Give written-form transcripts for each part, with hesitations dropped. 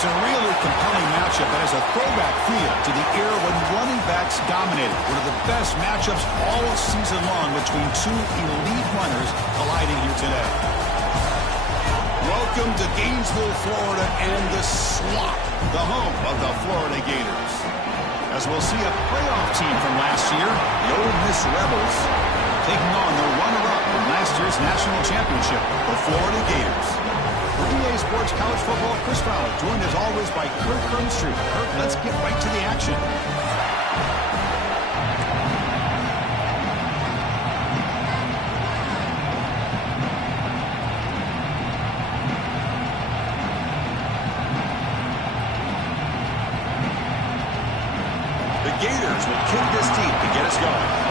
It's a really compelling matchup that has a throwback feel to the era when running backs dominated. One of the best matchups all season long between two elite runners colliding here today. Welcome to Gainesville, Florida, and the Swamp, the home of the Florida Gators. As we'll see a playoff team from last year, the Ole Miss Rebels, taking on the runner-up from last year's national championship, the Florida Gators. For EA Sports College Football, Chris Fowler, joined as always by Kirk Hermstreet. Kirk, let's get right to the action. The Gators will kick this deep to get us going.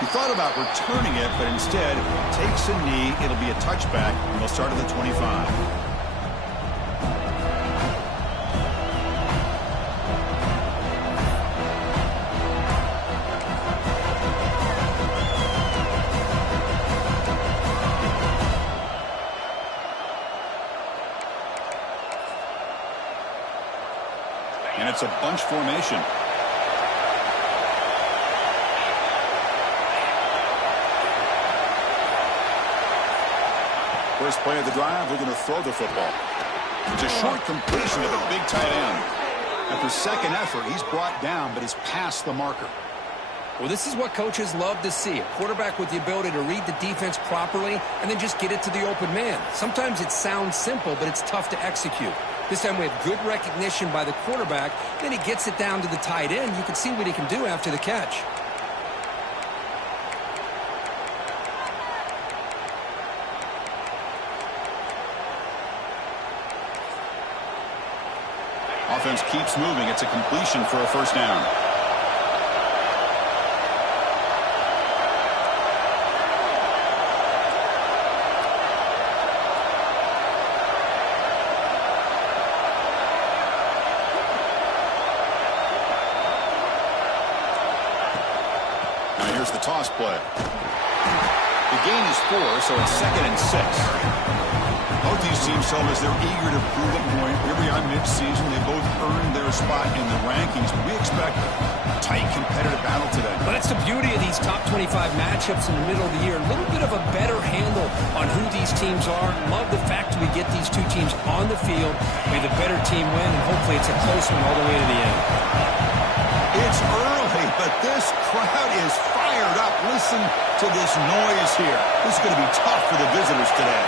He thought about returning it, but instead takes a knee. It'll be a touchback, and they'll start at the 25. And it's a bunch formation. First play of the drive, we're going to throw the football. It's a short completion of a big tight end. After second effort, he's brought down, but he's past the marker. Well, this is what coaches love to see. A quarterback with the ability to read the defense properly and then just get it to the open man. Sometimes it sounds simple, but it's tough to execute. This time we have good recognition by the quarterback. Then he gets it down to the tight end. You can see what he can do after the catch. Offense keeps moving. It's a completion for a first down. Now here's the toss play. The gain is 4, so it's 2nd and 6. Both these teams tell us they're eager to prove a point. Here we are mid-season. They both earned their spot in the rankings. But we expect a tight, competitive battle today. But that's the beauty of these top 25 matchups in the middle of the year. A little bit of a better handle on who these teams are. Love the fact we get these two teams on the field. May the better team win, and hopefully it's a close one all the way to the end. It's early, but this crowd is fired up. Listen to this noise here. This is going to be tough for the visitors today.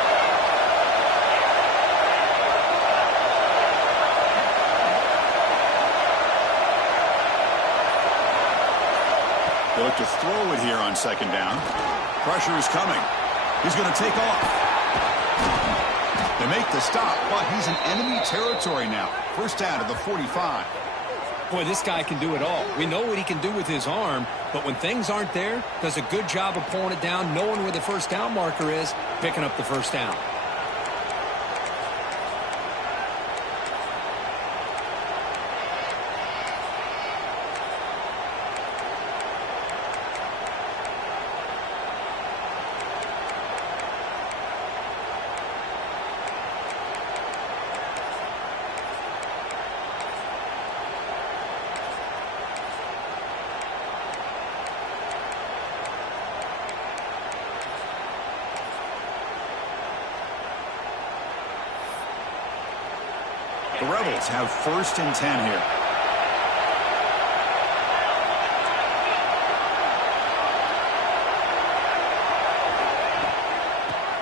They look to throw it here on second down. Pressure is coming. He's going to take off. They make the stop, but he's in enemy territory now. First down at the 45. Boy, this guy can do it all. We know what he can do with his arm, but when things aren't there, does a good job of pulling it down, knowing where the first down marker is, picking up the first down. The Rebels have 1st and 10 here.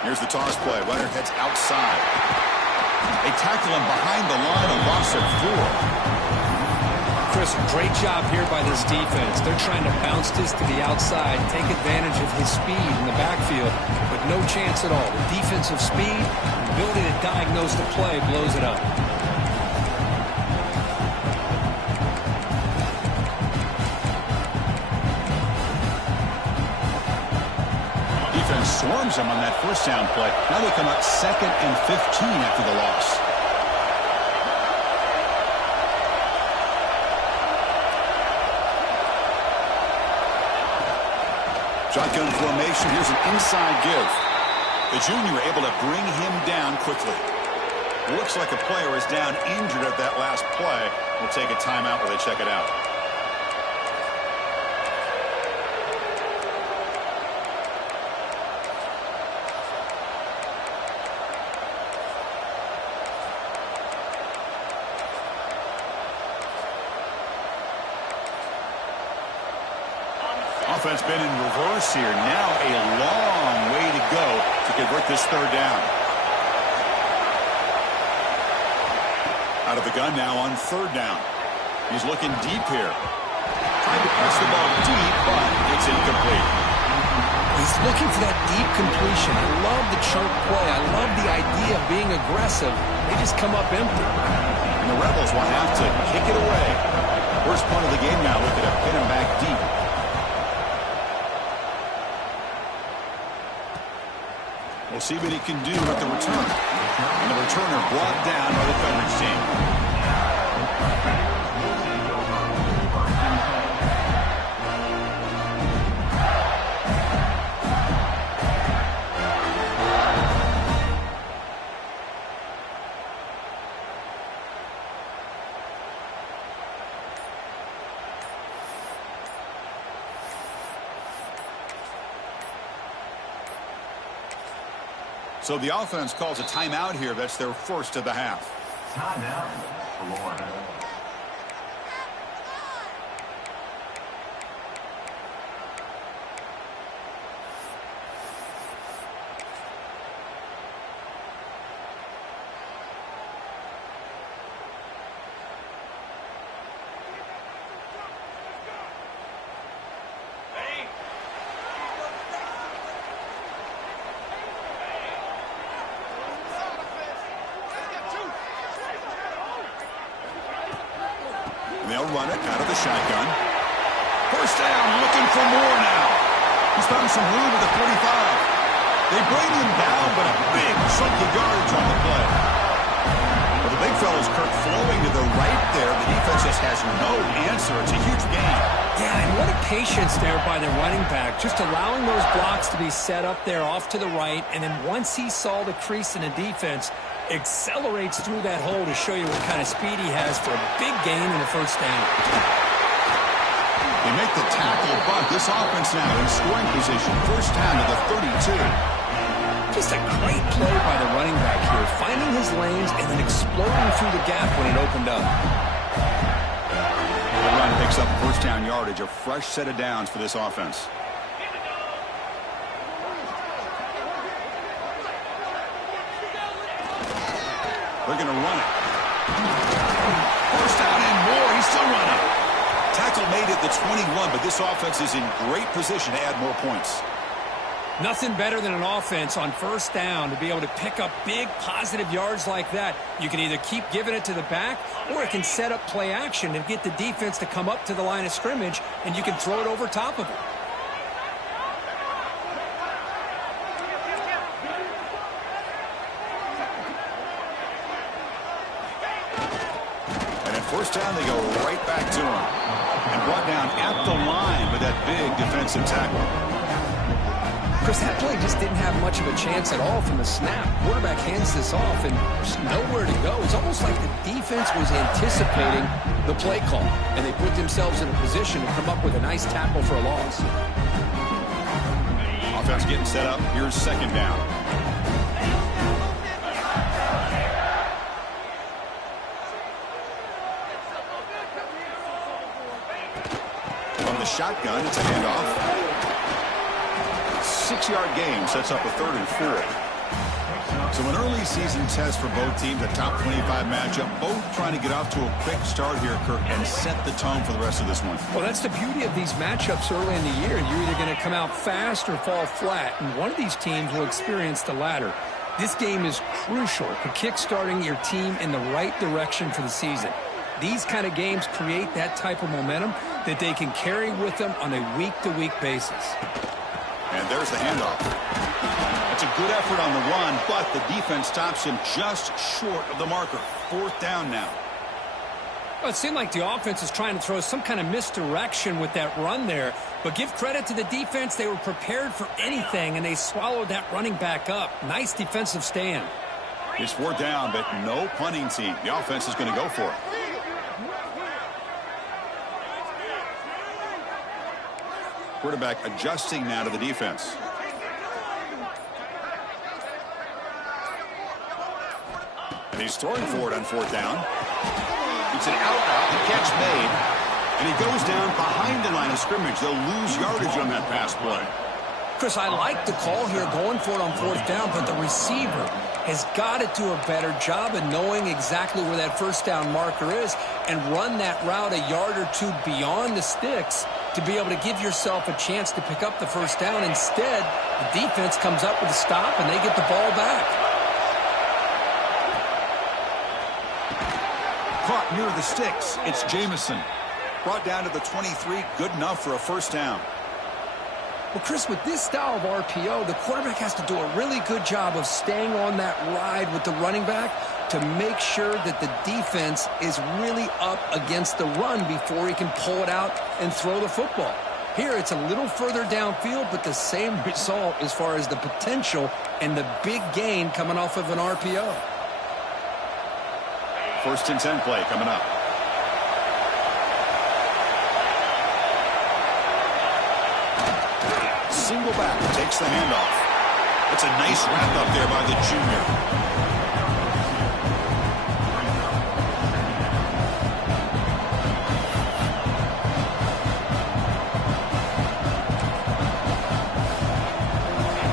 Here's the toss play. Runner heads outside. They tackle him behind the line, a loss of 4. Chris, great job here by this defense. They're trying to bounce this to the outside, take advantage of his speed in the backfield, but no chance at all. The defensive speed, the ability to diagnose the play blows it up. Swarms him on that first down play. Now they come up 2nd and 15 after the loss. Shotgun formation. Here's an inside give. The junior able to bring him down quickly. Looks like a player is down injured at that last play. We'll take a timeout while they check it out. Offense been in reverse here. Now a long way to go to convert this third down. Out of the gun now on third down. He's looking deep here. Trying to pass the ball deep, but it's incomplete. He's looking for that deep completion. I love the chunk play. I love the idea of being aggressive. They just come up empty. And the Rebels will have to kick it away. First punt of the game now, looking to pin him back deep. We'll see what he can do with the return. And the returner brought down by the coverage team. So the offense calls a timeout here. That's their first of the half. Timeout, Florida. They'll run it out of the shotgun. First down, looking for more now. He's found some room at the 45. They bring him down, but a big chunk of yardage on the play. Well, the big fellow's Kirk flowing to the right there. The defense just has no answer. It's a huge gain. Yeah, and what a patience there by the running back. Just allowing those blocks to be set up there off to the right, and then once he saw the crease in the defense, accelerates through that hole to show you what kind of speed he has for a big gain in the first down. They make the tackle, but this offense now in scoring position. First down to the 32. Just a great play by the running back here, finding his lanes and then exploding through the gap when it opened up. The run picks up first down yardage, a fresh set of downs for this offense. They're going to run it. First down and more. He's still running. Tackle made at the 21, but this offense is in great position to add more points. Nothing better than an offense on first down to be able to pick up big positive yards like that. You can either keep giving it to the back, or it can set up play action and get the defense to come up to the line of scrimmage, and you can throw it over top of it. First down, they go right back to him. And brought down at the line with that big defensive tackle. Chris, that play just didn't have much of a chance at all from the snap. Quarterback hands this off and there's nowhere to go. It's almost like the defense was anticipating the play call, and they put themselves in a position to come up with a nice tackle for a loss. Offense getting set up. Here's second down. The shotgun, it's a handoff. 6-yard gain sets up a 3rd and 4. So an early season test for both teams, a top 25 matchup, both trying to get off to a quick start here, Kirk, and set the tone for the rest of this one. Well, that's the beauty of these matchups early in the year. You're either going to come out fast or fall flat, and one of these teams will experience the latter. This game is crucial for kickstarting your team in the right direction for the season. These kind of games create that type of momentum that they can carry with them on a week-to-week basis. And there's the handoff. That's a good effort on the run, but the defense stops him just short of the marker. 4th down now. Well, it seemed like the offense is trying to throw some kind of misdirection with that run there. But give credit to the defense. They were prepared for anything, and they swallowed that running back up. Nice defensive stand. It's 4th down, but no punting team. The offense is going to go for it. Quarterback adjusting now to the defense. And he's throwing for it on 4th down. It's an out, the catch made, and he goes down behind the line of scrimmage. They'll lose yardage on that pass play. Chris, I like the call here going for it on 4th down, but the receiver has got to do a better job of knowing exactly where that 1st down marker is and run that route a yard or two beyond the sticks to be able to give yourself a chance to pick up the 1st down. Instead, the defense comes up with a stop, and they get the ball back. Caught near the sticks. It's Jamison. Brought down to the 23. Good enough for a 1st down. Well, Chris, with this style of RPO, the quarterback has to do a really good job of staying on that ride with the running back to make sure that the defense is really up against the run before he can pull it out and throw the football. Here, it's a little further downfield, but the same result as far as the potential and the big gain coming off of an RPO. 1st and 10 play coming up. Single back takes the handoff. That's a nice wrap up there by the junior.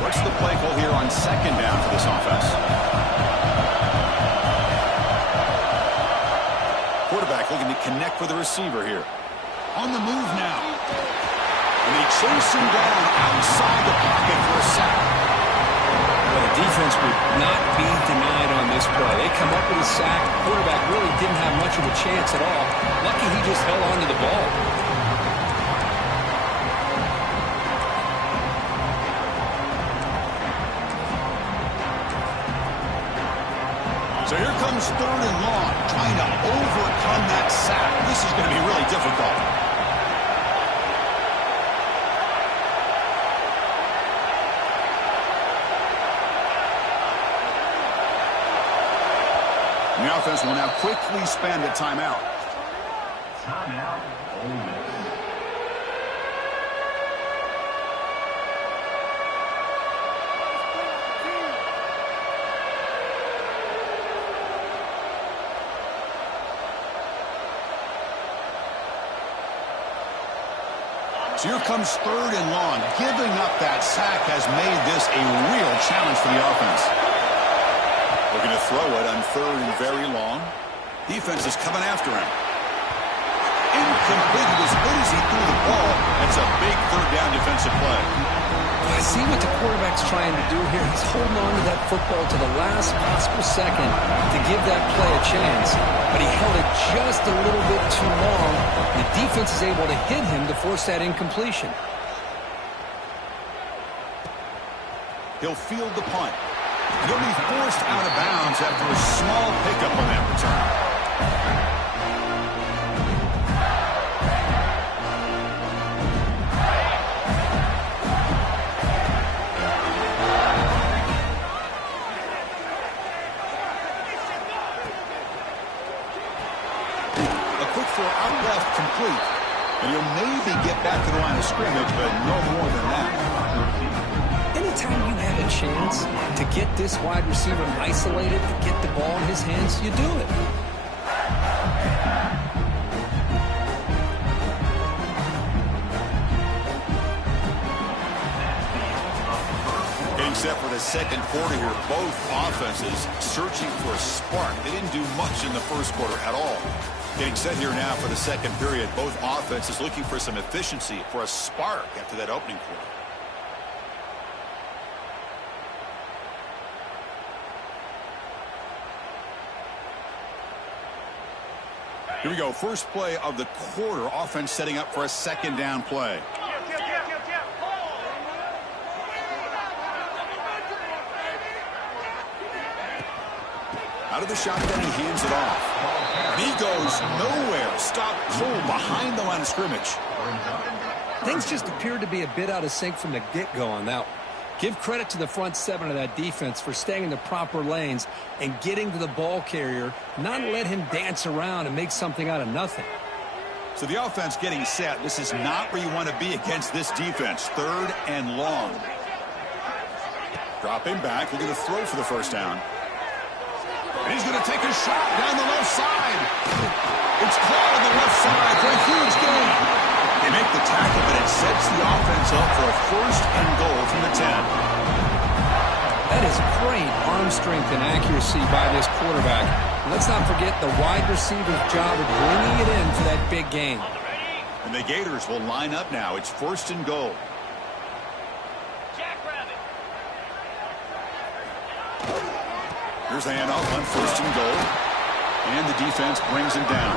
What's the play call here on 2nd down for this offense? Quarterback looking to connect with the receiver here. On the move now. And they chase him down outside the pocket for a sack. Well, the defense would not be denied on this play. They come up with a sack. The quarterback really didn't have much of a chance at all. Lucky he just held on to the ball. So here comes 3rd and long, trying to overcome that sack. This is going to be really difficult. And the offense will now quickly spend a timeout. Timeout, Ole Miss. So here comes 3rd and long. Giving up that sack has made this a real challenge for the offense. Looking to throw it on 3rd and very long. Defense is coming after him. Incomplete. As good as he threw the ball, that's a big 3rd down defensive play. I see what the quarterback's trying to do here. He's holding on to that football to the last possible second to give that play a chance. But he held it just a little bit too long. The defense is able to hit him to force that incompletion. He'll field the punt. He'll be forced out of bounds after a small pickup on that return. Out left complete. And he'll maybe get back to the line of scrimmage, but no more than that. Anytime you have a chance to get this wide receiver isolated, to get the ball in his hands, you do it. Getting set for the 2nd quarter here. Both offenses searching for a spark. They didn't do much in the 1st quarter at all. Getting set here now for the 2nd period. Both offenses looking for some efficiency, for a spark after that opening quarter. Here we go. First play of the quarter. Offense setting up for a 2nd down play. Out of the shotgun, he hands it off. He goes nowhere. stop cold behind the line of scrimmage. Things just appeared to be a bit out of sync from the get-go on that one. Give credit to the front seven of that defense for staying in the proper lanes and getting to the ball carrier, not let him dance around and make something out of nothing. So the offense getting set. This is not where you want to be against this defense. 3rd and long. Dropping back, looking to throw for the first down. And he's going to take a shot down the left side. It's caught on the left side for a huge gain. They make the tackle, but it sets the offense up for a 1st and goal from the 10. That is great arm strength and accuracy by this quarterback. Let's not forget the wide receiver's job of bringing it in for that big gain. And the Gators will line up now. It's 1st and goal. Here's the handoff on 1st and goal. And the defense brings him down.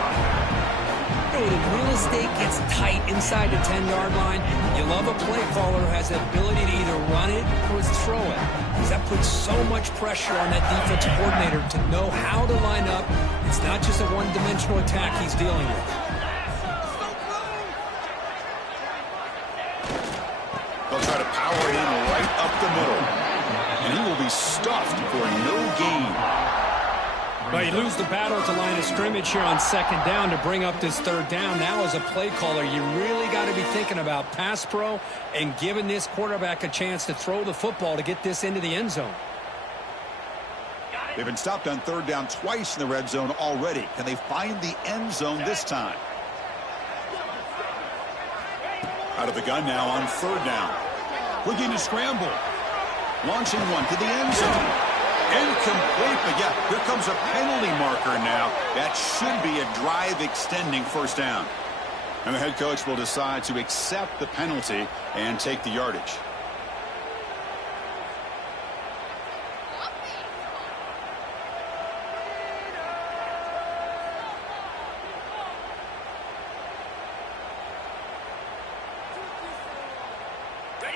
When real estate gets tight inside the 10-yard line, you love a play caller who has the ability to either run it or throw it. Because that puts so much pressure on that defensive coordinator to know how to line up. It's not just a one-dimensional attack he's dealing with. They'll try to power it in right up the middle. And he will be stuffed for no gain. Well, you lose the battle at the line of scrimmage here on 2nd down to bring up this 3rd down. Now as a play caller, you really got to be thinking about pass pro and giving this quarterback a chance to throw the football to get this into the end zone. They've been stopped on 3rd down twice in the red zone already. Can they find the end zone this time? Out of the gun now on 3rd down. Looking to scramble. Launching one to the end zone. Incomplete, but yeah, here comes a penalty marker now. That should be a drive-extending 1st down. And the head coach will decide to accept the penalty and take the yardage.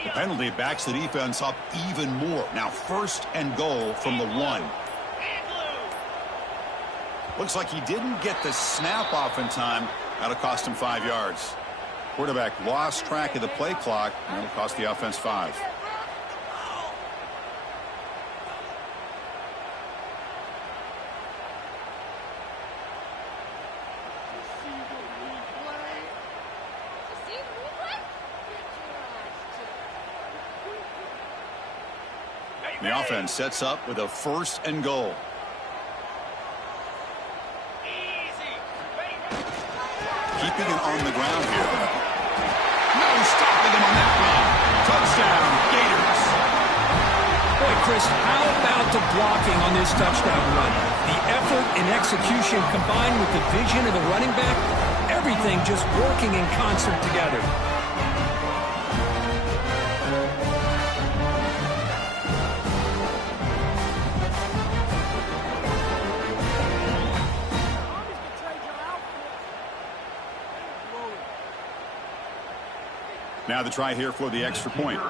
The penalty backs the defense up even more. Now 1st and goal from the 1. Looks like he didn't get the snap off in time. That'll cost him 5 yards. Quarterback lost track of the play clock. And it'll cost the offense 5. The offense sets up with a 1st and goal. Keeping it on the ground here. No stopping him on that run. Touchdown, Gators. Boy, Chris, how about the blocking on this touchdown run? The effort and execution combined with the vision of the running back, everything just working in concert together. Now the try here for the extra point.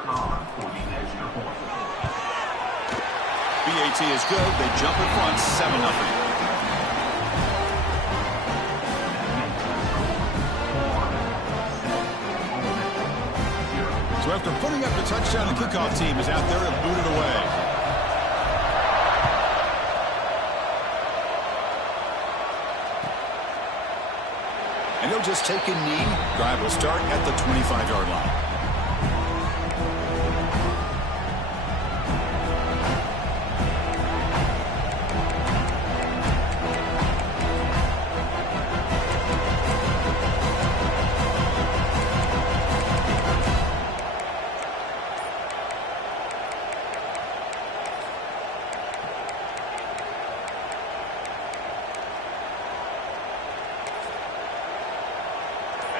BAT is good. They jump in front, 7-0. So after putting up the touchdown, the kickoff team is out there to boot it away. And he'll just take a knee. Drive will start at the 25-yard line.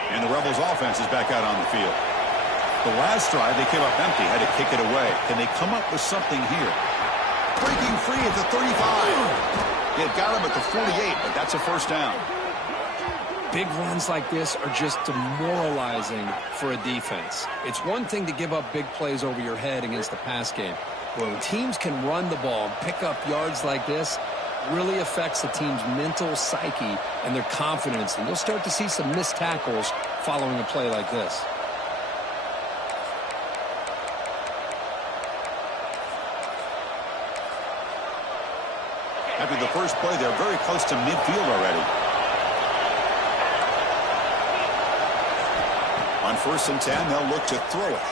And the Rebels offense is back out on the field. The last drive, they came up empty, had to kick it away. Can they come up with something here? Breaking free at the 35. They've got him at the 48, but that's a 1st down. Big runs like this are just demoralizing for a defense. It's one thing to give up big plays over your head against the pass game. When teams can run the ball and pick up yards like this, really affects the team's mental psyche and their confidence, and you'll start to see some missed tackles following a play like this. After the first play, they're very close to midfield already. On 1st and 10, they'll look to throw it.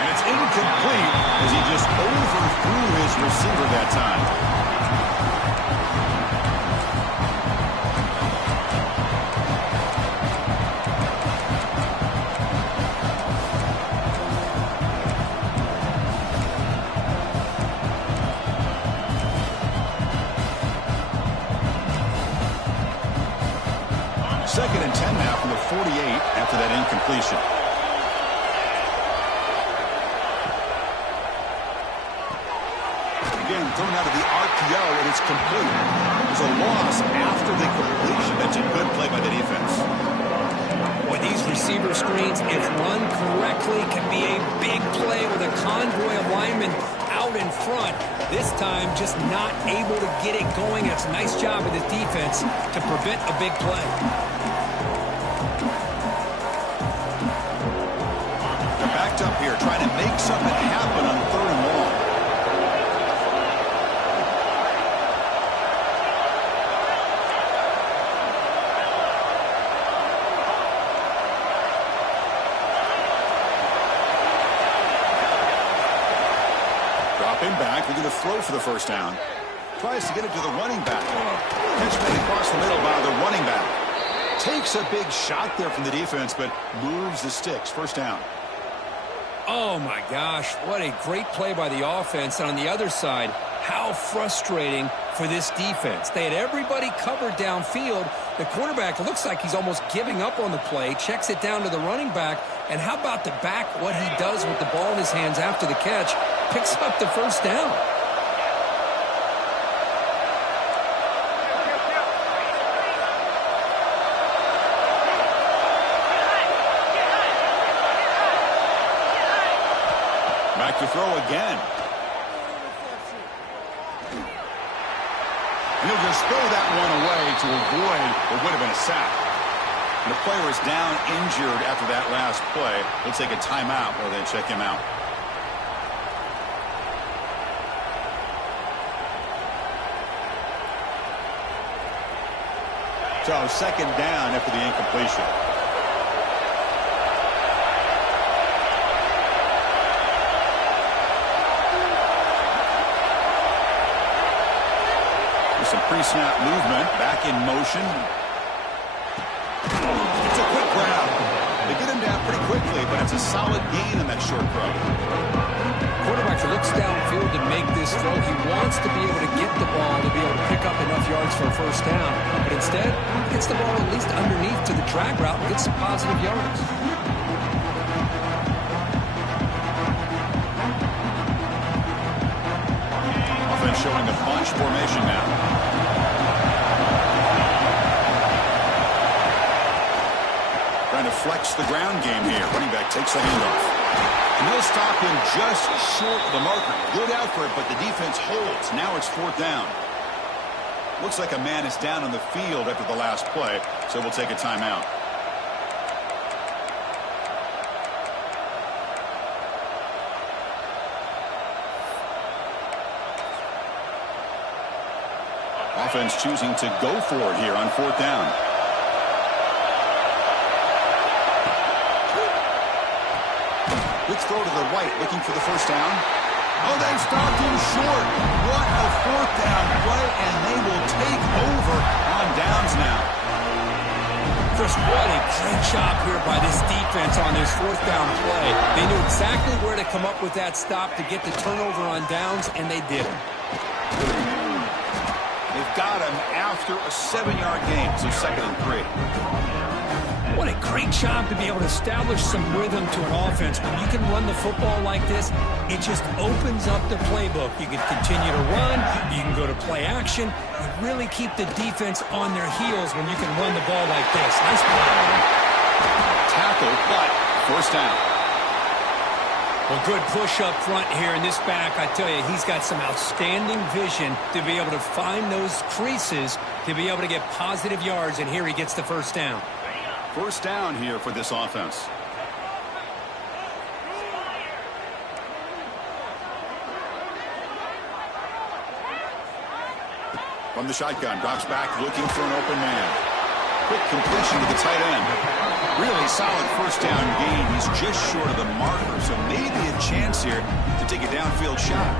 And it's incomplete as he just overthrew his receiver that time. Second and 10 now from the 48 after that incompletion. Again, thrown out of the RPO, and it's complete. There's a loss after the completion. That's a good play by the defense. Boy, these receiver screens, if run correctly, can be a big play with a convoy of linemen out in front. This time, just not able to get it going. It's a nice job of the defense to prevent a big play. They're backed up here, trying to make something happen on 3rd and long. Dropping back, they're going to throw for the first down. Tries to get it to the running back. Catch made across the middle by the running back. Takes a big shot there from the defense, but moves the sticks. First down. Oh, my gosh. What a great play by the offense. And on the other side, how frustrating for this defense. They had everybody covered downfield. The quarterback looks like he's almost giving up on the play. Checks it down to the running back. And how about the back, what he does with the ball in his hands after the catch? Picks up the first down. Back to throw again. And he'll just throw that one away to avoid what would have been a sack. And the player is down injured after that last play. They'll take a timeout while they check him out. So second down after the incompletion. Some pre-snap movement, back in motion. It's a quick grab. They get him down pretty quickly, but it's a solid gain on that short throw. Quarterback looks downfield to make this throw. He wants to be able to get the ball to be able to pick up enough yards for a first down, but instead, gets the ball at least underneath to the drag route and gets some positive yards. Offense showing a bunch formation now. Trying to flex the ground game here. Running back takes the handoff. And they'll stop him just short of the marker. Good effort, but the defense holds. Now it's 4th down. Looks like a man is down on the field after the last play, so we'll take a timeout. Offense choosing to go for it here on 4th down. Quick throw to the right, looking for the first down. Oh, they stopped him short. What a 4th down play, and they will take over on downs now. Chris, what a great job here by this defense on this 4th down play. They knew exactly where to come up with that stop to get the turnover on downs, and they did it. They've got him after a 7-yard gain, so 2nd and 3. What a great job to be able to establish some rhythm to an offense. When you can run the football like this, it just opens up the playbook. You can continue to run. You can go to play action. You really keep the defense on their heels when you can run the ball like this. Nice play. Tackle, but first down. Well, good push up front here in this back. I tell you, he's got some outstanding vision to be able to find those creases, to be able to get positive yards, and here he gets the first down. First down here for this offense. From the shotgun, drops back looking for an open man. Quick completion to the tight end. Really solid first down gain. He's just short of the marker, so maybe a chance here to take a downfield shot.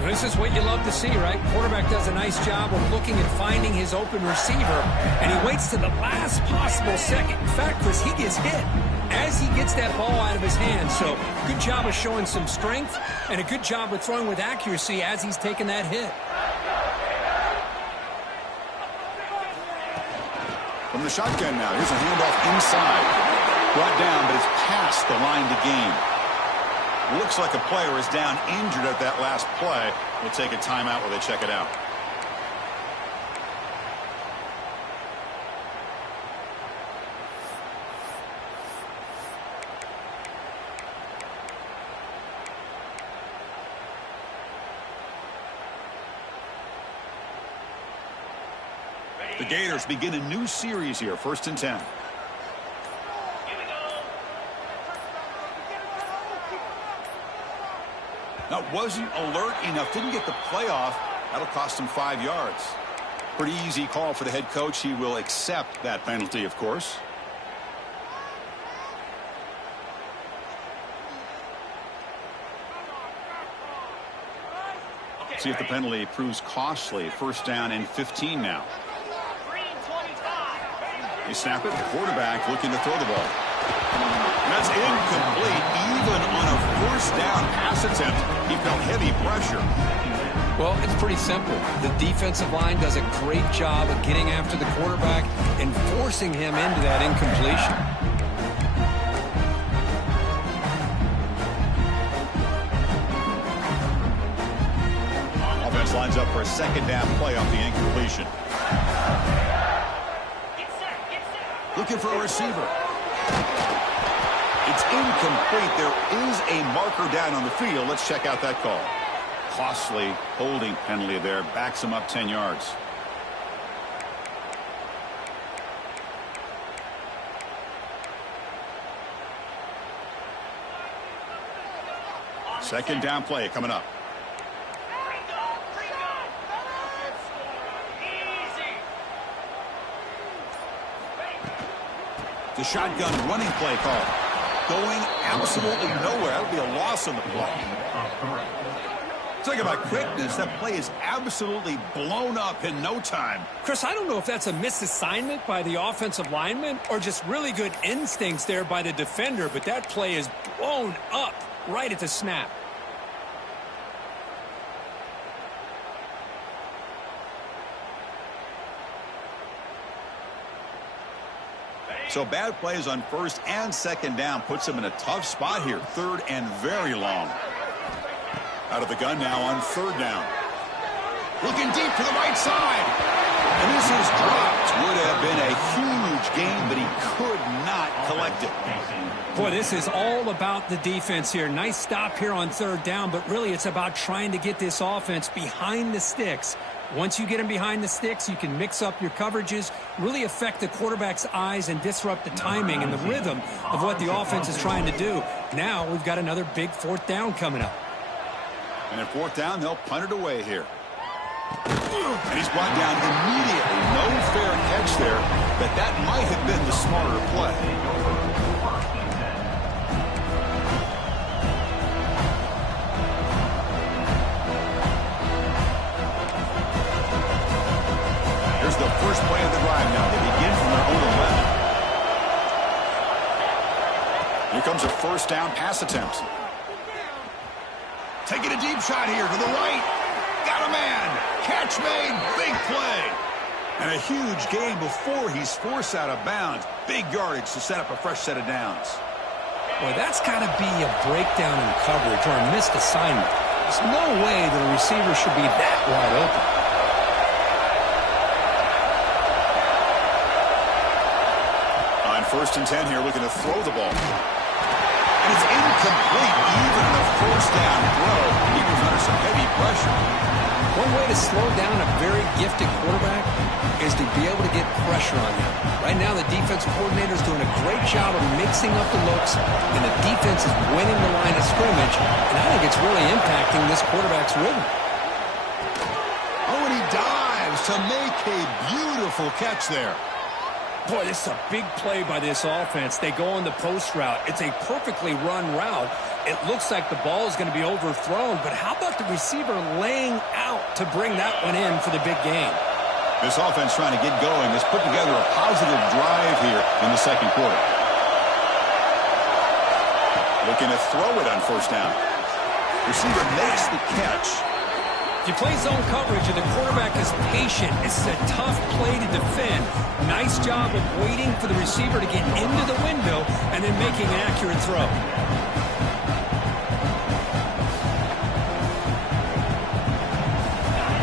This is what you love to see, right? Quarterback does a nice job of looking and finding his open receiver, and he waits to the last possible second. In fact, Chris, he gets hit as he gets that ball out of his hands. So good job of showing some strength and a good job of throwing with accuracy as he's taking that hit. From the shotgun now, here's a handoff inside. Brought down, but it's past the line to gain. Looks like a player is down injured at that last play. We'll take a timeout while they check it out. The Gators begin a new series here, 1st and 10. Now, wasn't alert enough, didn't get the playoff. That'll cost him 5 yards. Pretty easy call for the head coach. He will accept that penalty, of course. See if the penalty proves costly. 1st down and 15 now. They snap it. The quarterback looking to throw the ball. And that's incomplete. Even on a 1st down pass attempt, he felt heavy pressure. Well, it's pretty simple. The defensive line does a great job of getting after the quarterback and forcing him into that incompletion. Offense lines up for a 2nd down play off the incompletion. Looking for a receiver. It's incomplete. There is a marker down on the field. Let's check out that call. Costly holding penalty there. Backs him up 10 yards. Second down play coming up. The shotgun running play call. Going absolutely nowhere. That'll be a loss on the play. Talking about quickness, that play is absolutely blown up in no time. Chris, I don't know if that's a misassignment by the offensive lineman or just really good instincts there by the defender, but that play is blown up right at the snap. So bad plays on 1st and 2nd down puts him in a tough spot here. 3rd and very long. Out of the gun now on 3rd down. Looking deep to the right side. And this is dropped. Would have been a huge gain, but he could not collect it. Boy, this is all about the defense here. Nice stop here on 3rd down, but really it's about trying to get this offense behind the sticks. Once you get him behind the sticks, you can mix up your coverages, really affect the quarterback's eyes and disrupt the timing and the rhythm of what the offense is trying to do. Now we've got another big 4th down coming up. And at 4th down, they'll punt it away here. And he's brought down immediately. No fair catch there, but that might have been the smarter play. Here's the first play of the drive now. They begin from their own 11. Here comes a 1st down pass attempt. Taking a deep shot here to the right. Got a man. Catch made. Big play. And a huge gain before he's forced out of bounds. Big yardage to set up a fresh set of downs. Boy, that's got to be a breakdown in coverage or a missed assignment. There's no way that a receiver should be that wide open. On 1st and 10 here, looking to throw the ball. And it's incomplete even in the first down throw. He was under some heavy pressure. One way to slow down a very gifted quarterback is to be able to get pressure on him. Right now, the defensive coordinator is doing a great job of mixing up the looks, and the defense is winning the line of scrimmage, and I think it's really impacting this quarterback's rhythm. Oh, and he dives to make a beautiful catch there. Boy, this is a big play by this offense. They go on the post route. It's a perfectly run route. It looks like the ball is going to be overthrown, but how about the receiver laying out to bring that one in for the big game? This offense trying to get going has put together a positive drive here in the second quarter. Looking to throw it on first down. Receiver makes the catch. If you play zone coverage and the quarterback is patient, it's a tough play to defend. Nice job of waiting for the receiver to get into the window and then making an accurate throw.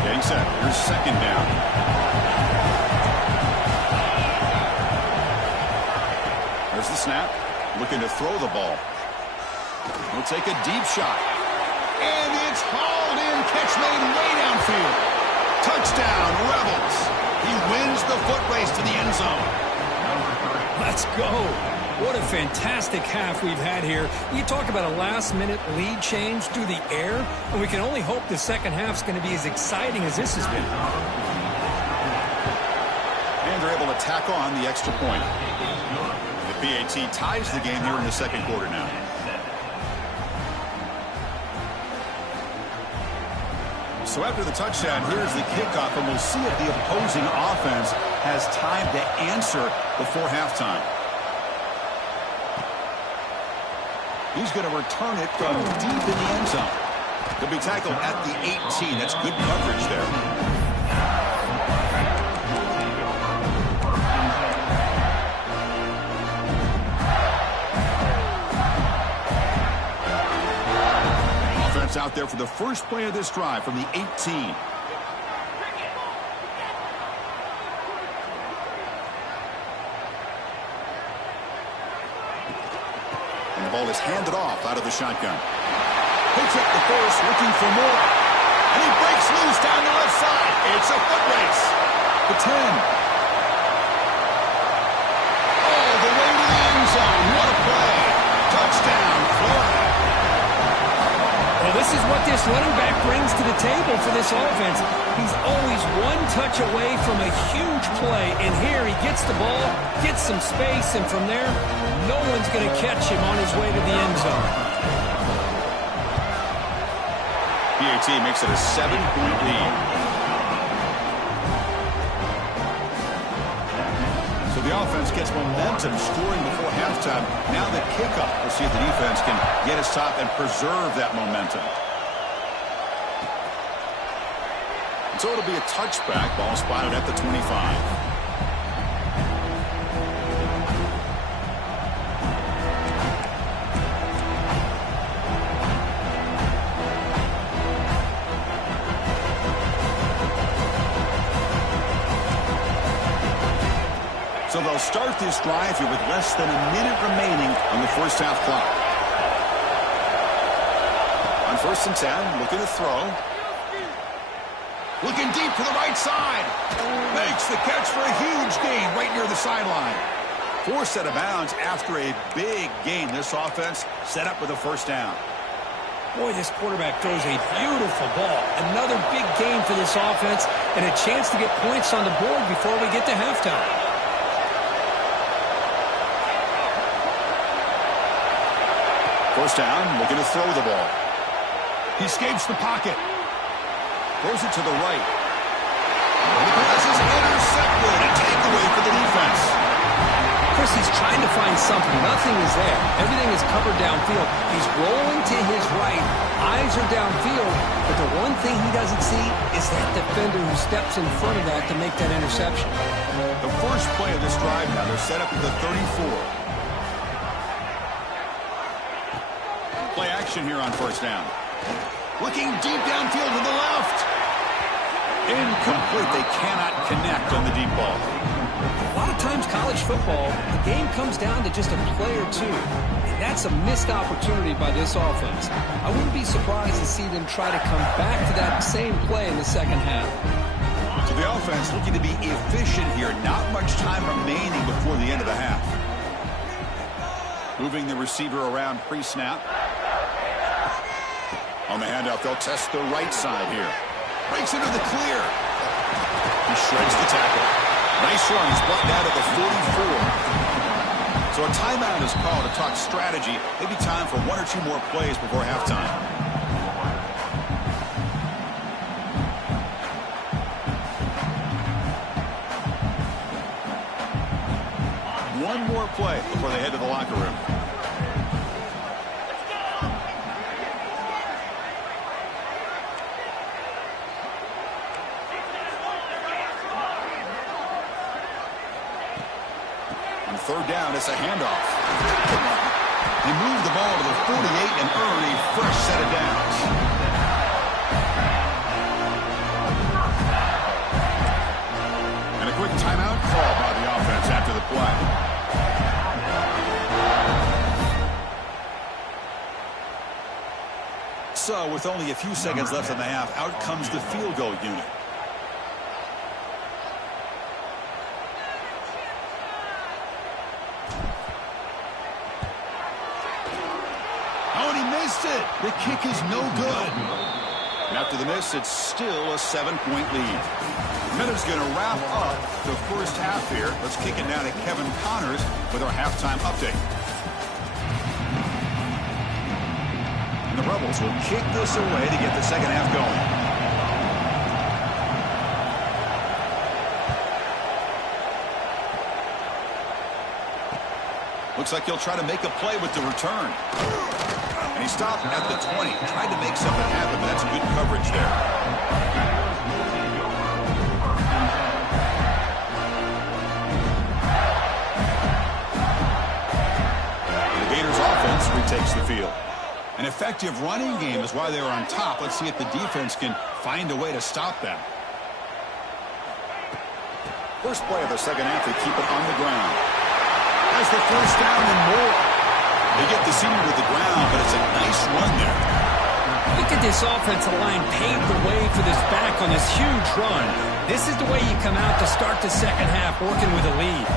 Getting set. Here's second down. There's the snap. Looking to throw the ball. He'll take a deep shot. And it's hauled in. Catch made way downfield. Touchdown, Rebels. He wins the foot race to the end zone. Let's go. What a fantastic half we've had here. You talk about a last-minute lead change through the air, and we can only hope the second half's going to be as exciting as this has been. And they're able to tack on the extra point. The PAT ties the game here in the second quarter now. So after the touchdown, here's the kickoff, and we'll see if the opposing offense has time to answer before halftime. He's going to return it from deep in the end zone. He'll be tackled at the 18. That's good coverage there. Out there for the first play of this drive from the 18. And the ball is handed off out of the shotgun. Picks up the first, looking for more. And he breaks loose down the left side. It's a foot race. The 10. All the way to the end zone. What a play. Touchdown, Florida. Well, this is what this running back brings to the table for this offense. He's always one touch away from a huge play, and here he gets the ball, gets some space, and from there, no one's going to catch him on his way to the end zone. PAT makes it a 7-point lead. So the offense gets momentum scoring before halftime. Now the kickoff. We'll see if the defense can get a stop and preserve that momentum. And so it'll be a touchback. Ball spotted at the 25. So they'll start this drive here with less than a minute remaining on the first half clock. On 1st and 10, looking to throw. Looking deep to the right side. Makes the catch for a huge gain right near the sideline. Forced out of bounds after a big gain. This offense set up with a first down. Boy, this quarterback throws a beautiful ball. Another big gain for this offense and a chance to get points on the board before we get to halftime. First down, looking to throw the ball. He escapes the pocket. Throws it to the right. And the pass is intercepted. A takeaway for the defense. Chris, he's trying to find something. Nothing is there. Everything is covered downfield. He's rolling to his right. Eyes are downfield. But the one thing he doesn't see is that defender who steps in front of that to make that interception. The first play of this drive now, they're set up at the 34. Play action here on first down. Looking deep downfield to the left. Incomplete. They cannot connect on the deep ball. A lot of times college football, the game comes down to just a play or two. And that's a missed opportunity by this offense. I wouldn't be surprised to see them try to come back to that same play in the second half. So the offense looking to be efficient here. Not much time remaining before the end of the half. Moving the receiver around pre-snap. On the handoff, they'll test the right side here. Breaks into the clear. He shreds the tackle. Nice run. He's brought down to the 44. So a timeout is called to talk strategy. Maybe time for one or two more plays before halftime. One more play before they head to the locker room. On third down, it's a handoff. They move the ball to the 48 and earn a fresh set of downs. And a quick timeout call by the offense after the play. So, with only a few seconds left in the half, out comes the field goal unit. Oh, and he missed it. The kick is no good. And after the miss, it's still a 7-point lead. Miller's going to wrap up the first half here. Let's kick it now to Kevin Connors with our halftime update. And the Rebels will kick this away to get the second half going. Looks like he'll try to make a play with the return. And he stopped at the 20. Tried to make something happen, but that's good coverage there. The Gators offense retakes the field. An effective running game is why they were on top. Let's see if the defense can find a way to stop them. First play of the second half, they keep it on the ground. Has the first down and more. They get the senior to the ground, but it's a nice run there. Look at this offensive line paved the way for this back on this huge run. This is the way you come out to start the second half, working with a lead.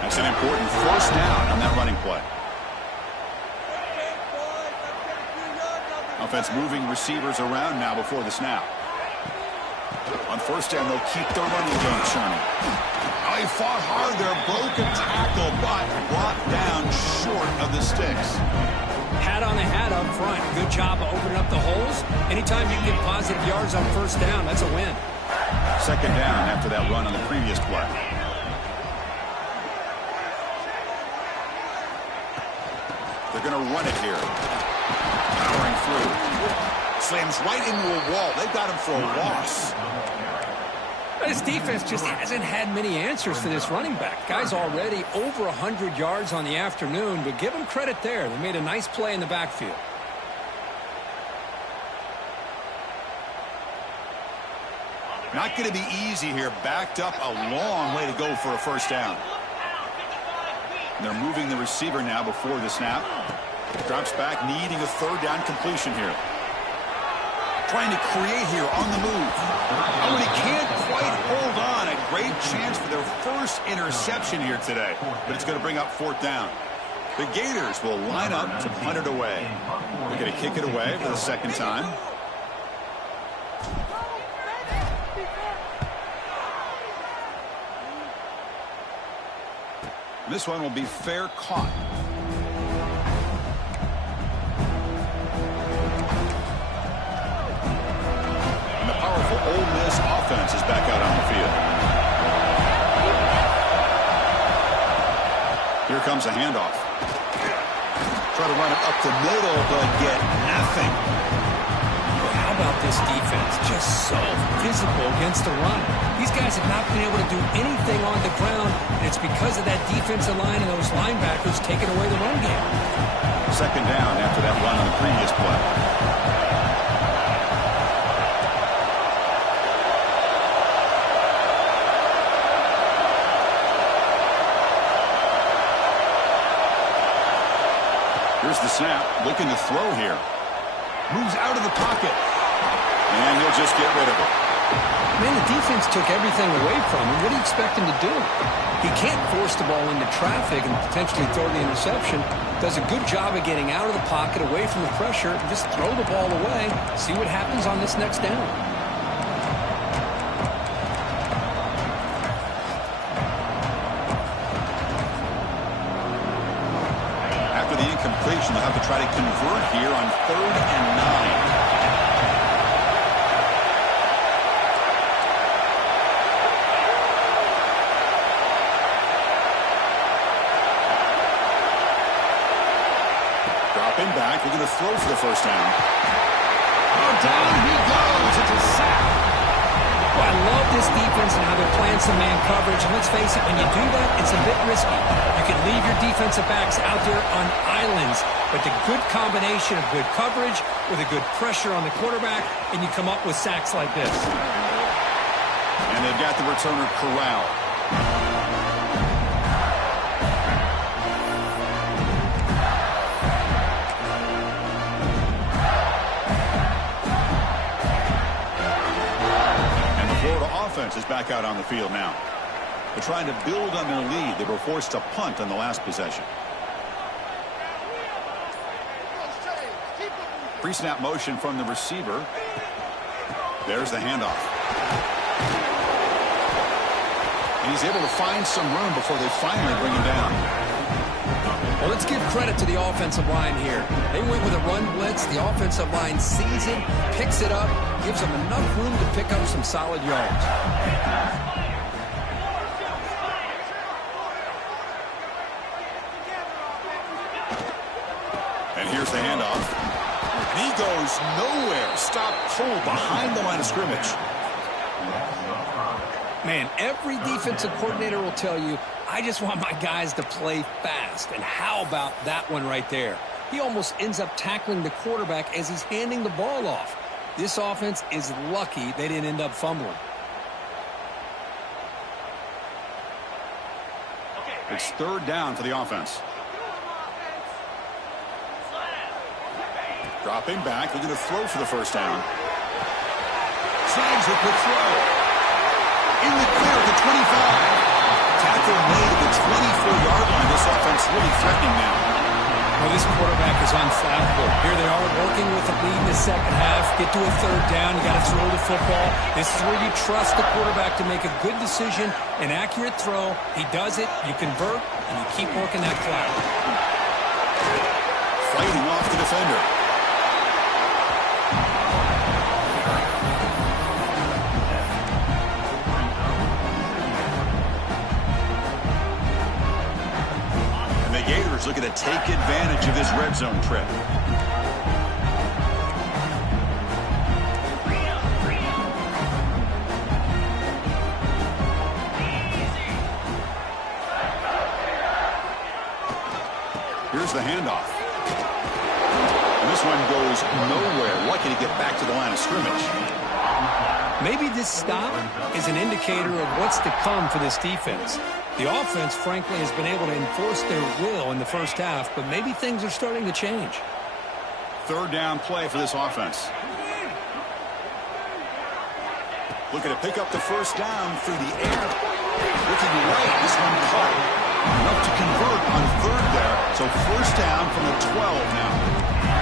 That's an important first down on that running play. Offense moving receivers around now before the snap. On first down, they'll keep their running game churning. Oh, he fought hard there, broke a tackle, but brought down short of the sticks. Hat on a hat up front. Good job of opening up the holes. Anytime you get positive yards on first down, that's a win. Second down after that run on the previous play. They're going to run it here. Powering through. Slams right into a wall. They've got him for a loss. This defense just hasn't had many answers for this running back. Guy's already over 100 yards on the afternoon, but give him credit there. They made a nice play in the backfield. Not going to be easy here. Backed up a long way to go for a first down. And they're moving the receiver now before the snap. Drops back, needing a third down completion here. Trying to create here on the move. Oh, and he can't quite hold on. A great chance for their first interception here today. But it's going to bring up fourth down. The Gators will line up to punt it away. They're going to kick it away for the second time. This one will be fair caught. And the powerful Ole Miss offense is back out on the field. Here comes a handoff. Try to run it up the middle, but get nothing. How about this defense? Just so physical against the run. These guys have not been able to do anything on the ground, and it's because of that defensive line and those linebackers taking away the run game. Second down after that run on the previous play. Here's the snap, looking to throw here. Moves out of the pocket. And he'll just get rid of it. Man, the defense took everything away from him. What do you expect him to do? He can't force the ball into traffic and potentially throw the interception. Does a good job of getting out of the pocket, away from the pressure, and just throw the ball away. See what happens on this next down. After the incompletion, they'll have to try to convert here on 3rd and 9. Dropping back, we're going to throw for the first down. Oh, down he goes. It's a sack. Well, I love this defense and how they're playing some man coverage. And let's face it, when you do that, it's a bit risky. You can leave your defensive backs out there on islands, but the good combination of good coverage with a good pressure on the quarterback, and you come up with sacks like this. And they've got the returner corralled. Offense is back out on the field now. They're trying to build on their lead. They were forced to punt on the last possession. Pre-snap motion from the receiver. There's the handoff. And he's able to find some room before they finally bring him down. Well, let's give credit to the offensive line here. They went with a run blitz. The offensive line sees it, picks it up, gives them enough room to pick up some solid yards. And here's the handoff. And he goes nowhere. Stop cold behind the line of scrimmage. Man, every defensive coordinator will tell you, I just want my guys to play fast. And how about that one right there? He almost ends up tackling the quarterback as he's handing the ball off. This offense is lucky they didn't end up fumbling. It's 3rd down for the offense. Dropping back, they're going to throw for the first down. Snags a quick throw. In the clear at the 25. Tackle made at the 24-yard line. This offense really threatening now. Well, this quarterback is unflappable. Here they are working with the lead in the second half. Get to a 3rd down. You got to throw the football. This is where you trust the quarterback to make a good decision, an accurate throw. He does it. You convert, and you keep working that clock. Fighting off the defender. Gators looking to take advantage of this red zone trip. Here's the handoff. And this one goes nowhere. Lucky to get back to the line of scrimmage. Maybe this stop is an indicator of what's to come for this defense. The offense, frankly, has been able to enforce their will in the first half, but maybe things are starting to change. 3rd down play for this offense. Looking to pick up the first down through the air. Looking right, this one caught. Enough to convert on 3rd there. So first down from the 12 now.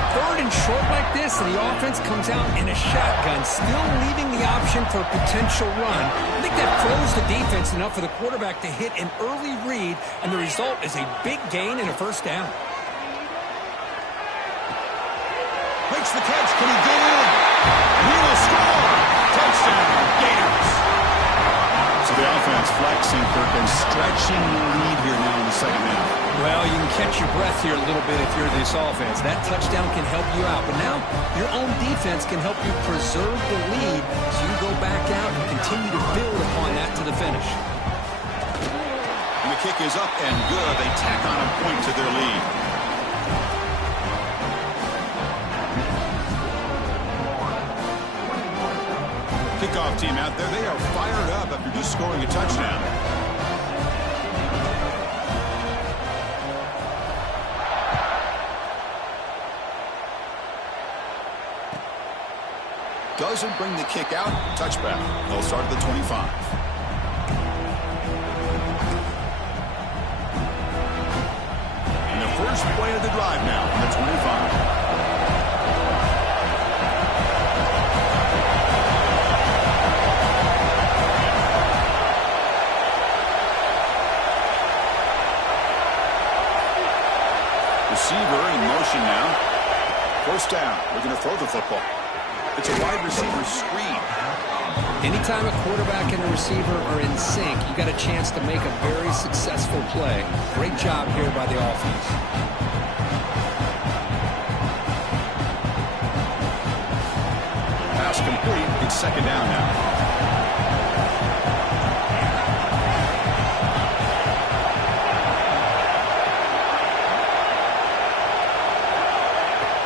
3rd and short like this, and the offense comes out in a shotgun, still leaving the option for a potential run. I think that froze the defense enough for the quarterback to hit an early read, and the result is a big gain and a first down. Makes the catch. Can he get in? He will score. Touchdown, Gators. So the offense flexing, Kirk, and stretching the lead here now in the second half. Well, you can catch your breath here a little bit if you're this offense. That touchdown can help you out. But now your own defense can help you preserve the lead so you go back out and continue to build upon that to the finish. And the kick is up and good. They tack on a point to their lead. Kickoff team out there. They are fired up after just scoring a touchdown. Doesn't bring the kick out. Touchback. They'll start at the 25. And the first play of the drive now on the 25. Receiver in motion now. First down. We're going to throw the football. It's a wide receiver screen. Anytime a quarterback and a receiver are in sync, you got a chance to make a very successful play. Great job here by the offense. Pass complete. It's second down now.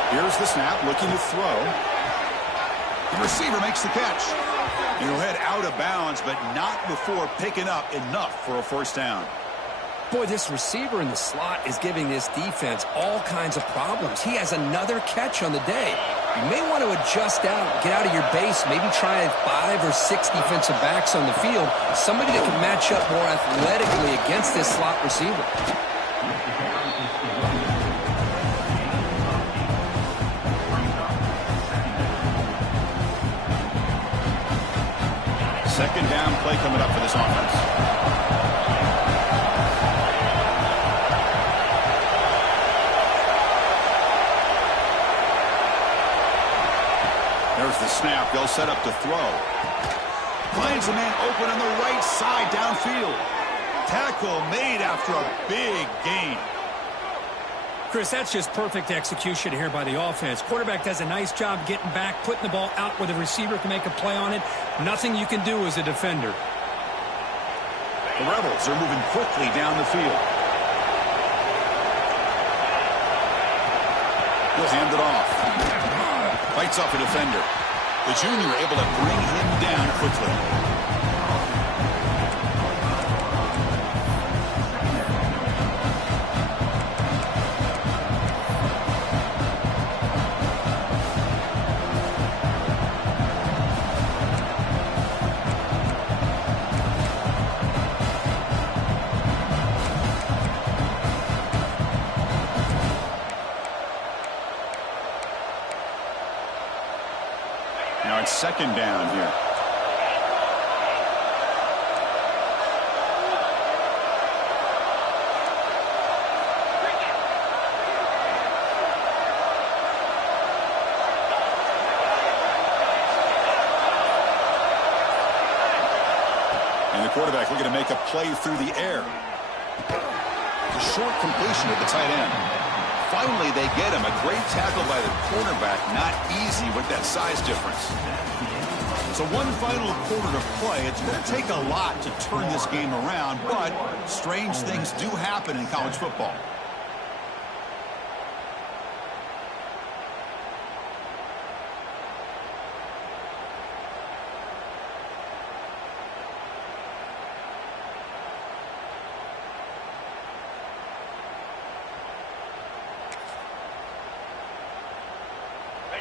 Here's the snap, looking to throw. The receiver makes the catch. He'll head out of bounds, but not before picking up enough for a first down. Boy, this receiver in the slot is giving this defense all kinds of problems. He has another catch on the day. You may want to adjust out, get out of your base, maybe try 5 or 6 defensive backs on the field, somebody that can match up more athletically against this slot receiver. Second down play coming up for this offense. There's the snap. They'll set up to throw. Finds a man open on the right side downfield. Tackle made after a big gain. Chris, that's just perfect execution here by the offense. Quarterback does a nice job getting back, putting the ball out where the receiver can make a play on it. Nothing you can do as a defender. The Rebels are moving quickly down the field. He'll hand it off. Fights off a defender. The junior able to bring him down quickly. Now it's second down here. And the quarterback looking to make a play through the air. The short completion at the tight end. Finally, they get him. A great tackle by the cornerback. Not easy with that size difference. So one final quarter to play. It's going to take a lot to turn this game around, but strange things do happen in college football.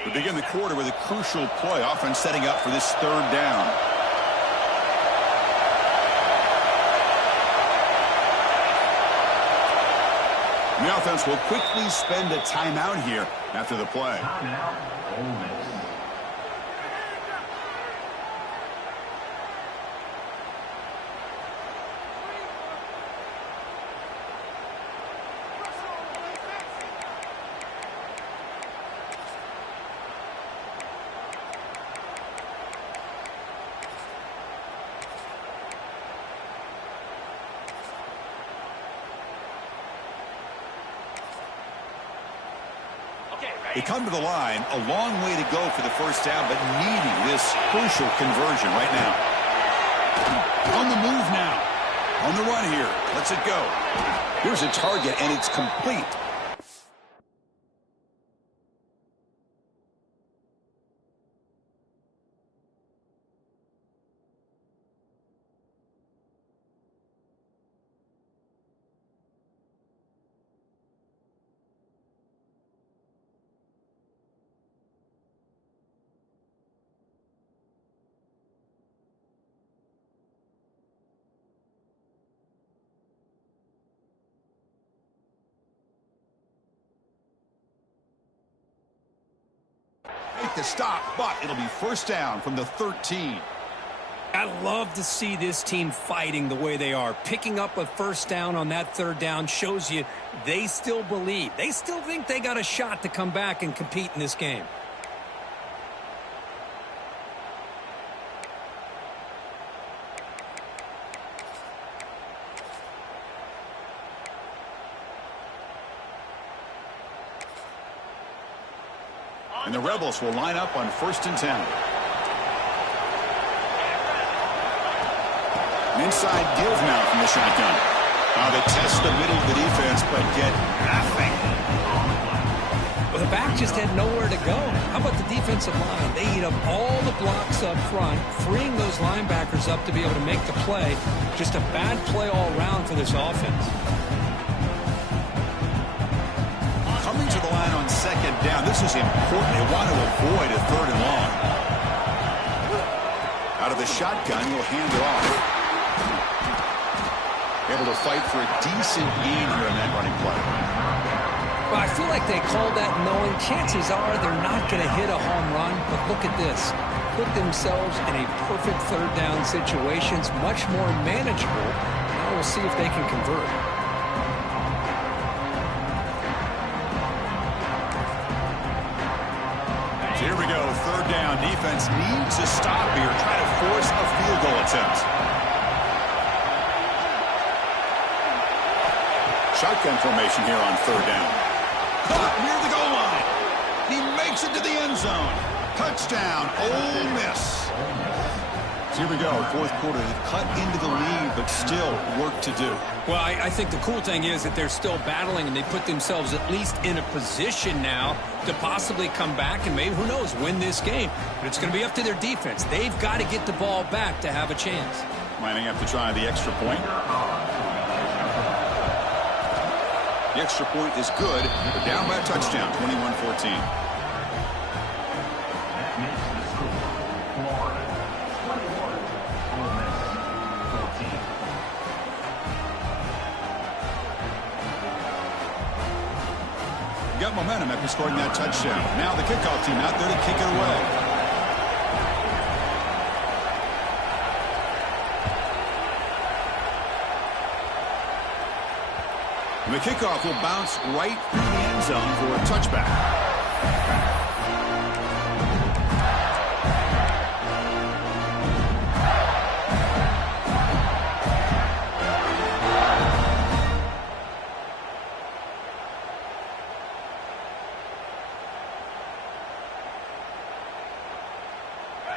We begin the quarter with a crucial play. Offense setting up for this third down. The offense will quickly spend a timeout here after the play. Timeout, Ole Miss. They come to the line, a long way to go for the first down, but needing this crucial conversion right now. On the move now. On the run here. Lets it go. Here's a target, and it's complete. make the stop, but it'll be first down from the 13. I love to see this team fighting the way they are. Picking up a first down on that third down shows you they still believe. They still think they got a shot to come back and compete in this game. And the Rebels will line up on 1st and 10. An inside give now from the shotgun. They test the middle of the defense, but get nothing. Well, the back just had nowhere to go. How about the defensive line? They eat up all the blocks up front, freeing those linebackers up to be able to make the play. Just a bad play all around for this offense. Coming to the line on 2nd down. This is important. They want to avoid a 3rd and long. Out of the shotgun, he'll hand it off. Able to fight for a decent gain here in that running play. Well, I feel like they called that knowing chances are they're not going to hit a home run. But look at this. Put themselves in a perfect 3rd down situation. It's much more manageable. Now we'll see if they can convert. Here we go, 3rd down. Defense needs a stop here. Try to force a field goal attempt. Shotgun formation here on 3rd down. Caught near the goal line. He makes it to the end zone. Touchdown, Ole Miss. So here we go, 4th quarter. They've cut into the lead, but still work to do. Well, I think the cool thing is that they're still battling, and they put themselves at least in a position now to possibly come back and maybe, who knows, win this game. But it's going to be up to their defense. They've got to get the ball back to have a chance. Lining up to try the extra point. The extra point is good. They're down by a touchdown, 21-14. Got momentum after scoring that touchdown. Now the kickoff team out there to kick it away. And the kickoff will bounce right through the end zone for a touchback.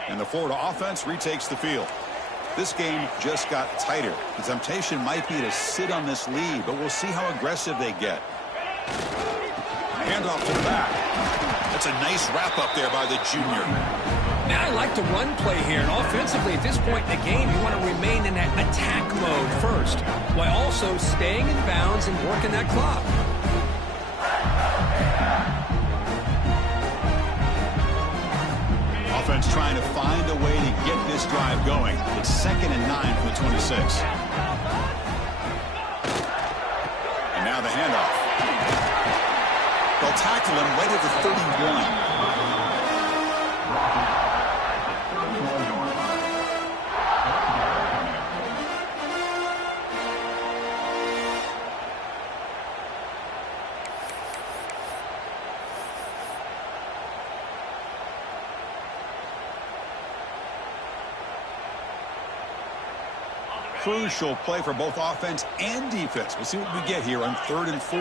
And the Florida offense retakes the field. This game just got tighter. The temptation might be to sit on this lead, but we'll see how aggressive they get. Handoff to the back. That's a nice wrap up there by the junior. Now, I like the run play here, and offensively at this point in the game, you want to remain in that attack mode first, while also staying in bounds and working that clock. Offense trying to find a way to get this drive going. It's 2nd and 9 from the 26. And now the handoff. They'll tackle him right at the 31. Crucial play for both offense and defense. We'll see what we get here on 3rd and 4.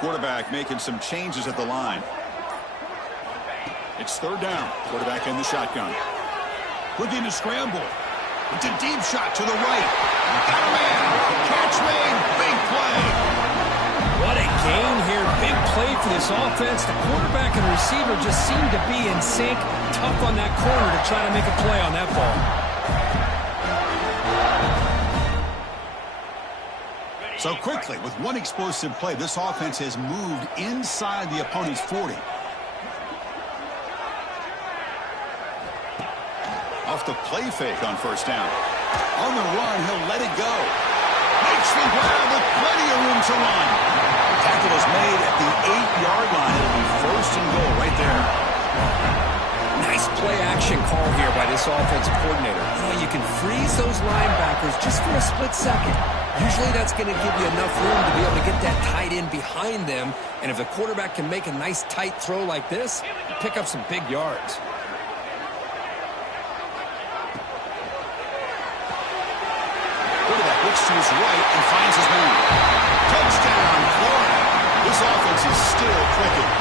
Quarterback making some changes at the line. It's 3rd down. Quarterback in the shotgun. Looking to scramble. It's a deep shot to the right. Got a man. Catch made. Big play. What a gain here. Big play for this offense. The quarterback and receiver just seem to be in sync. Tough on that corner to try to make a play on that ball. So quickly, with one explosive play, this offense has moved inside the opponent's 40. off the play fake on first down. On the run, he'll let it go. Makes the grab with plenty of room to run. Tackle is made at the 8-yard line. It'll be first and goal right there. Nice play-action call here by this offensive coordinator. You can freeze those linebackers just for a split second. Usually that's going to give you enough room to be able to get that tight end behind them. And if the quarterback can make a nice tight throw like this, you pick up some big yards. Quarterback looks to his right and finds his man. Touchdown, Florida. This offense is still clicking.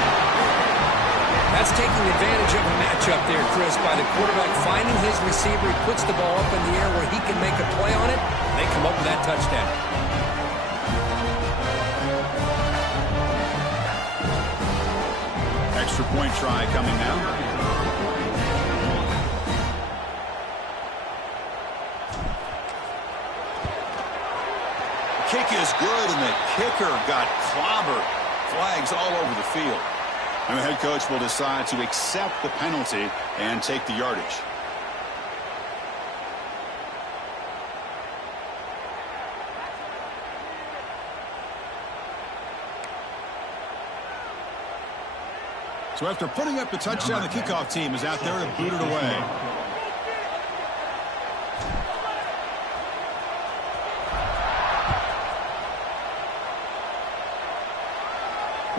That's taking advantage of a matchup there, Chris, by the quarterback finding his receiver. He puts the ball up in the air where he can make a play on it, and they come up with that touchdown. Extra point try coming now. The kick is good, and the kicker got clobbered. Flags all over the field. And the head coach will decide to accept the penalty and take the yardage. So after putting up the touchdown, the kickoff team is out there to boot it away.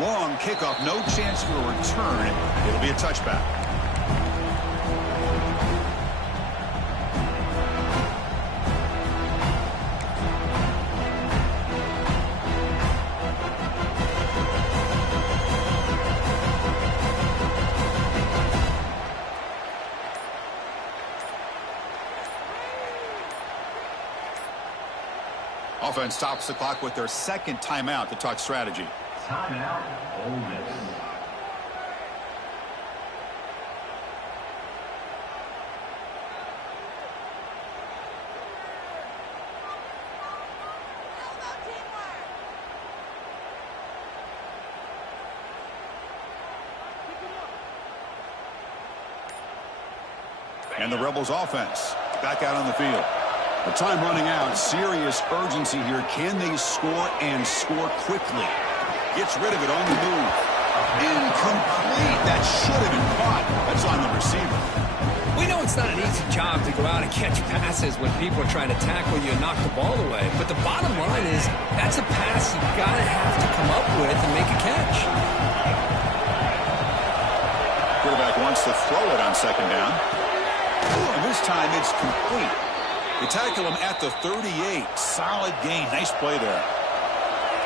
Long kickoff, no chance for a return. It'll be a touchback. Offense stops the clock with their second timeout to talk strategy. Timeout, Ole Miss. And the Rebels offense back out on the field. The time running out. Serious urgency here. Can they score and score quickly? Gets rid of it on the move. Incomplete. That should have been caught. That's on the receiver. We know it's not an easy job to go out and catch passes when people are trying to tackle you and knock the ball away. But the bottom line is that's a pass you got to have to come up with and make a catch. Quarterback wants to throw it on second down. And this time it's complete. They tackle him at the 38. Solid gain. Nice play there.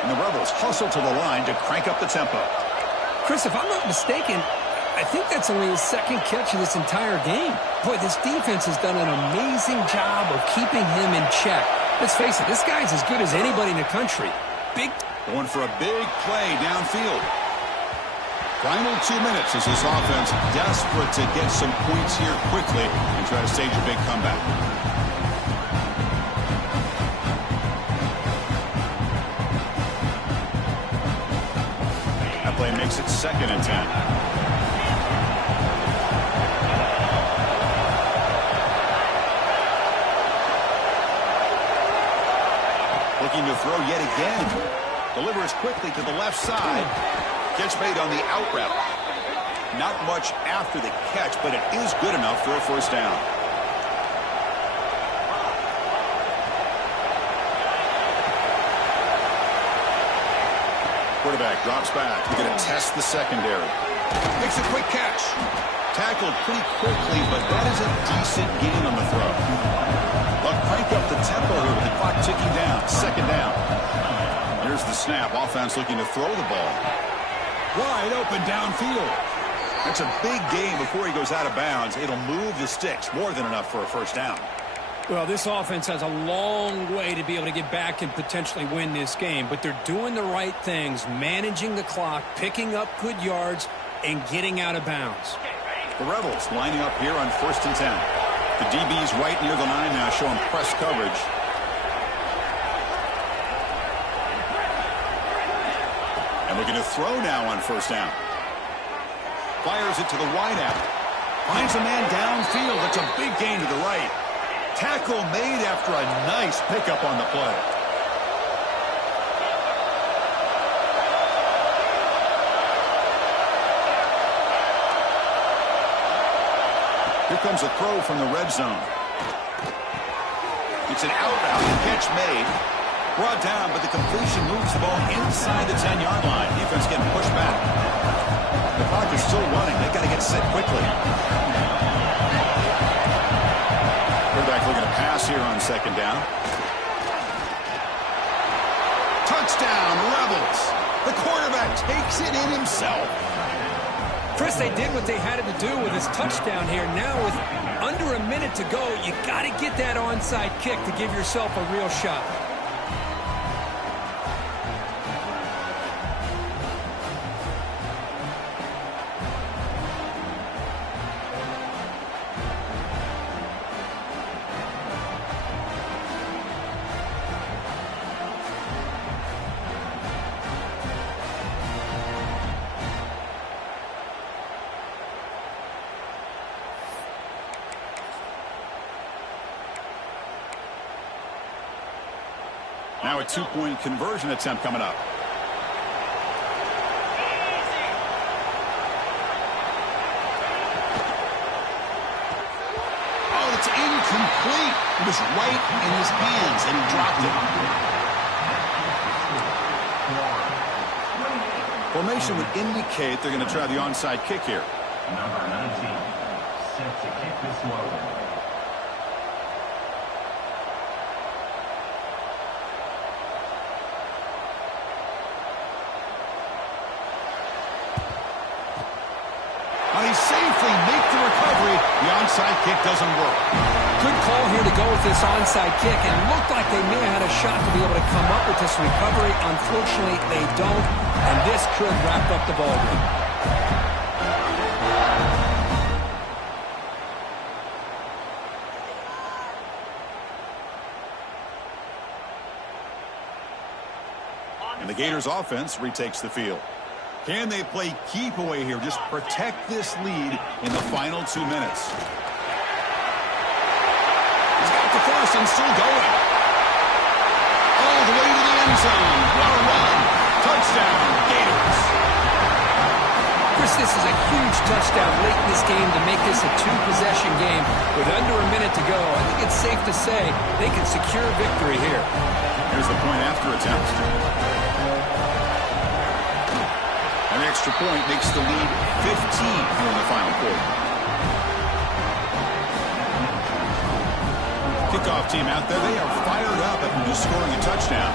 And the Rebels hustle to the line to crank up the tempo. Chris, if I'm not mistaken, I think that's only his second catch of this entire game. Boy, this defense has done an amazing job of keeping him in check. Let's face it, this guy's as good as anybody in the country. Going for a big play downfield. Final 2 minutes as this offense desperate to get some points here quickly and try to stage a big comeback. That play makes it 2nd and 10. Looking to throw yet again. Delivers quickly to the left side. Catch made on the out route. Not much after the catch, but it is good enough for a first down. Quarterback drops back. He's going to test the secondary. Makes a quick catch. Tackled pretty quickly, but that is a decent gain on the throw. They'll crank up the tempo here with the clock ticking down. 2nd down. Here's the snap. Offense looking to throw the ball. Wide open downfield. That's a big gain before he goes out of bounds. It'll move the sticks. More than enough for a first down. Well, this offense has a long way to be able to get back and potentially win this game, but they're doing the right things, managing the clock, picking up good yards, and getting out of bounds. The Rebels lining up here on 1st and 10. The DB's right near the line now, showing press coverage. And looking to throw now on 1st down. Fires it to the wideout. Finds a man downfield. That's a big gain to the right. Tackle made after a nice pickup on the play. Here comes a throw from the red zone. It's an out route. The catch made. Brought down, but the completion moves the ball inside the 10-yard line. Defense getting pushed back. The clock is still running. They've got to get set quickly. Quarterback looking to pass here on second down. Touchdown, Rebels. The quarterback takes it in himself. Chris, they did what they had to do with his touchdown here. Now with under a minute to go, you got to get that onside kick to give yourself a real shot. Now a two-point conversion attempt coming up. Oh, it's incomplete. It was right in his hands, and he dropped it. Formation would indicate they're going to try the onside kick here. Number 19, set to kick this one. They safely make the recovery. The onside kick doesn't work. Good call here to go with this onside kick, and it looked like they may have had a shot to be able to come up with this recovery. Unfortunately, they don't, and this could wrap up the ballgame. And the Gators offense retakes the field. Can they play keep away here? Just protect this lead in the final 2 minutes. He's got the first and still going. All the way to the end zone. What a run. Touchdown, Gators. Chris, this is a huge touchdown late in this game to make this a two-possession game with under a minute to go. I think it's safe to say they can secure victory here. Here's the point after attempt. An extra point makes the lead 15 here in the final quarter. Kickoff team out there. They are fired up after just scoring a touchdown.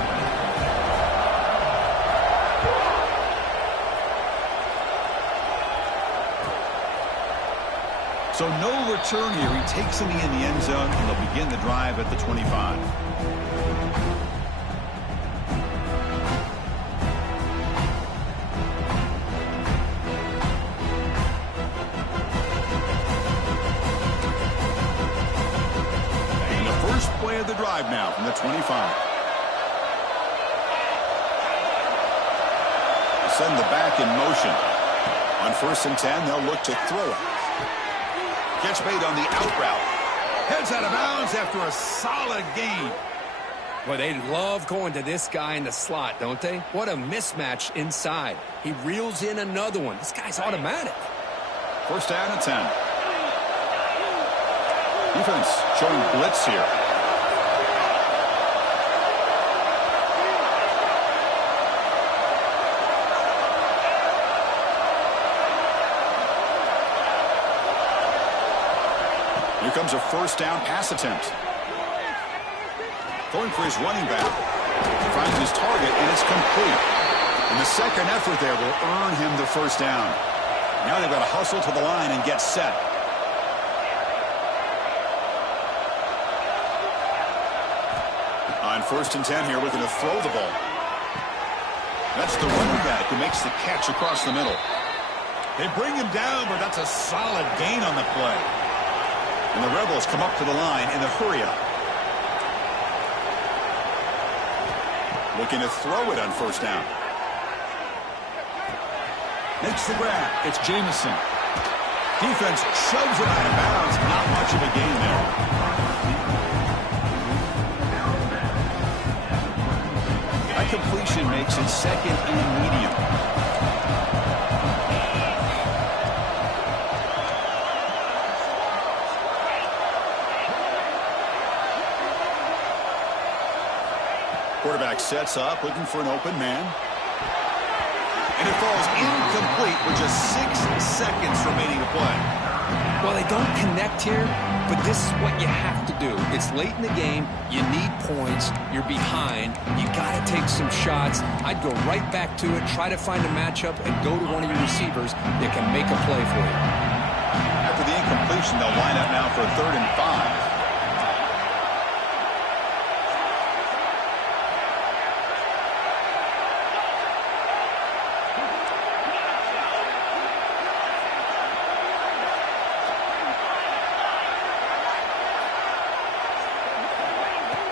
So no return here. He takes him in the end zone, and they'll begin the drive at the 25. Play of the drive now from the 25. Send the back in motion. On 1st and 10, they'll look to throw it. Catch made on the out route. Heads out of bounds after a solid gain. Well, they love going to this guy in the slot, don't they? What a mismatch inside. He reels in another one. This guy's automatic. 1st down and 10. Defense showing blitz here. Here comes a 1st down pass attempt. Going for his running back. Finds his target, and it's complete. And the second effort there will earn him the 1st down. Now they've got to hustle to the line and get set. On 1st and 10 here, looking to throw the ball. That's the running back who makes the catch across the middle. They bring him down, but that's a solid gain on the play. And the Rebels come up to the line in the hurry-up. Looking to throw it on 1st down. Makes the grab. It's Jamison. Defense shoves it out of bounds. Not much of a gain there. That completion makes it second and medium. Quarterback sets up, looking for an open man. And it falls incomplete with just 6 seconds remaining to play. Well, they don't connect here, but this is what you have to do. It's late in the game. You need points. You're behind. You got to take some shots. I'd go right back to it, try to find a matchup, and go to one of your receivers that can make a play for you. After the incompletion, they'll line up now for a 3rd and 5.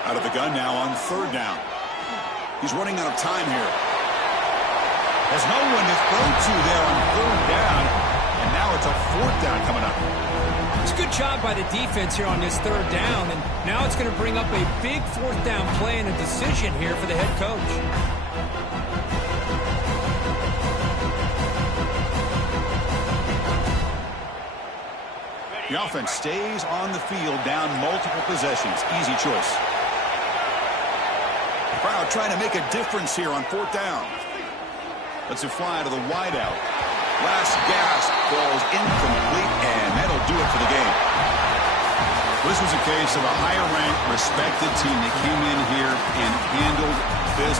Out of the gun now on 3rd down. He's running out of time here. There's no one to throw to there on 3rd down. And now it's a 4th down coming up. It's a good job by the defense here on this 3rd down. And now it's going to bring up a big 4th down play and a decision here for the head coach. The offense stays on the field down multiple possessions. Easy choice. Crowd trying to make a difference here on 4th down. Lets it fly to the wideout. Last gasp falls incomplete, and that'll do it for the game. This was a case of a higher-ranked, respected team that came in here and handled business.